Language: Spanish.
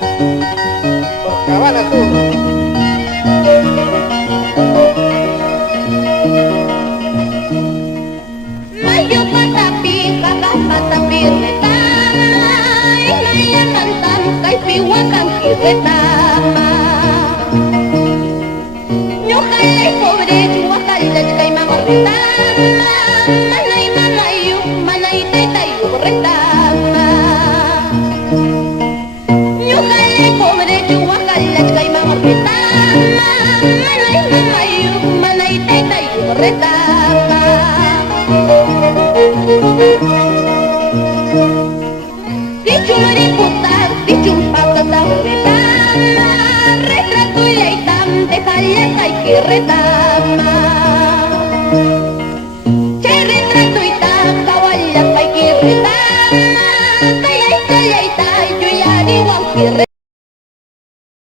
Por Cabana Sur. Mayo patapi, kakak patapi retama, inaya tantam, kay piwakan kiretama. Nyokay pobre, chuwakal dad kay mga retama, manay manayo, manay tayo retama. Nyokay pobre, chuwakal dad kay mga retama, manay manayo, manay tayo retama. Si chumariputar, si chumpakatang retama, retrato y aitam, de kaya kay kiretama.